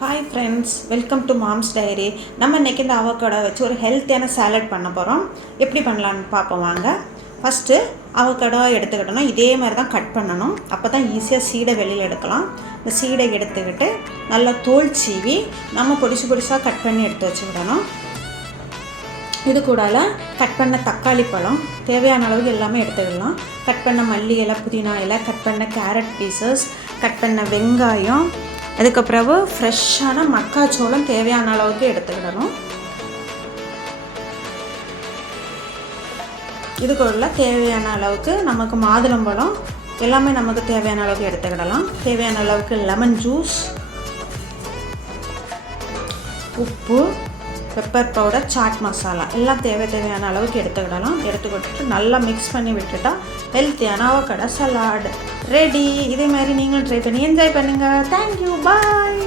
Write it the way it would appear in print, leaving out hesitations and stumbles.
Hi friends, welcome to mom's diary. நம்ம இன்றைக்கி இந்த அவகேடோ வச்சு ஒரு ஹெல்த்தியான சாலட் பண்ண போகிறோம். எப்படி பண்ணலான்னு பார்ப்போம் வாங்க. ஃபஸ்ட்டு அவகேடோ எடுத்துக்கிட்டோன்னா இதே மாதிரி தான் கட் பண்ணணும். அப்போ தான் ஈஸியாக சீடை வெளியில் எடுக்கலாம். இந்த சீடை எடுத்துக்கிட்டு நல்லா தோல் சீவி நம்ம பொடிசாக கட் பண்ணி எடுத்து வச்சுக்கிடணும். இது கூடால கட் பண்ண தக்காளி பழம் தேவையான அளவுக்கு எல்லாமே எடுத்துக்கலாம். கட் பண்ண மல்லி இலை, புதினா இலை, கட் பண்ண கேரட் பீசஸ், கட் பண்ண வெங்காயம், அதுக்கப்புறவு ஃப்ரெஷ்ஷான மக்காச்சோளம் தேவையான அளவுக்கு எடுத்துக்கிடணும். இதுக்குள்ள தேவையான அளவுக்கு நமக்கு மாதுளம்பழம் எல்லாமே நமக்கு தேவையான அளவுக்கு எடுத்துக்கிடலாம். தேவையான அளவுக்கு லெமன் ஜூஸ், உப்பு, பெப்பர் பவுடர், சாட் மசாலா எல்லாம் தேவையான அளவுக்கு எடுத்துக்கிடலாம். எடுத்துக்கிட்டு நல்லா மிக்ஸ் பண்ணி விட்டுட்டா ஹெல்த்தியான அவகேடோ சலாட் ரெடி. இதே மாதிரி நீங்களும் ட்ரை பண்ணி என்ஜாய் பண்ணுங்கள். தேங்க்யூ, பாய்.